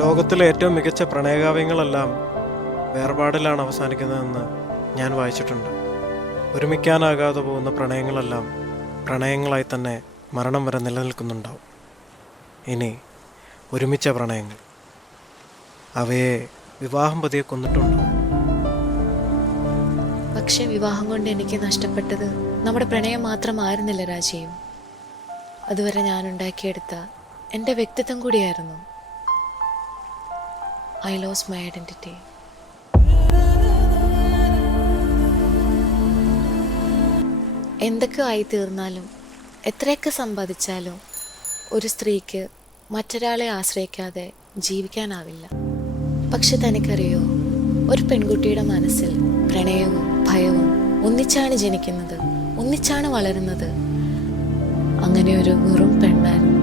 ലോകത്തിലെ ഏറ്റവും മികച്ച പ്രണയകാവ്യങ്ങളെല്ലാം വേർപാടിലാണ് അവസാനിക്കുന്നതെന്ന് ഞാൻ വായിച്ചിട്ടുണ്ട്. ഒരുമിക്കാനാകാതെ പോകുന്ന പ്രണയങ്ങളെല്ലാം പ്രണയങ്ങളായി തന്നെ മരണം വരെ നിലനിൽക്കുന്നുണ്ടാവും. ഇനി ഒരുമിച്ച പ്രണയങ്ങൾ, അവയെ വിവാഹം പതിയെ കൊന്നിട്ടുണ്ടോ? പക്ഷെ വിവാഹം കൊണ്ട് എനിക്ക് നഷ്ടപ്പെട്ടത് നമ്മുടെ പ്രണയം മാത്രമായിരുന്നില്ല രാജീവ്. അതുവരെ ഞാൻ ഉണ്ടാക്കിയെടുത്ത എൻ്റെ വ്യക്തിത്വം കൂടിയായിരുന്നു. I lose my identity. എന്തൊക്കെ ആയി തീർന്നാലും എത്രയൊക്കെ സമ്പാദിച്ചാലും ഒരു സ്ത്രീക്ക് മറ്റൊരാളെ ആശ്രയിക്കാതെ ജീവിക്കാനാവില്ല. പക്ഷെ തനിക്കറിയോ, ഒരു പെൺകുട്ടിയുടെ മനസ്സിൽ പ്രണയവും ഭയവും ഒന്നിച്ചാണ് ജനിക്കുന്നത്, ഒന്നിച്ചാണ് വളരുന്നത്. അങ്ങനെ ഒരു വെറും പെണ്ണായിരുന്നു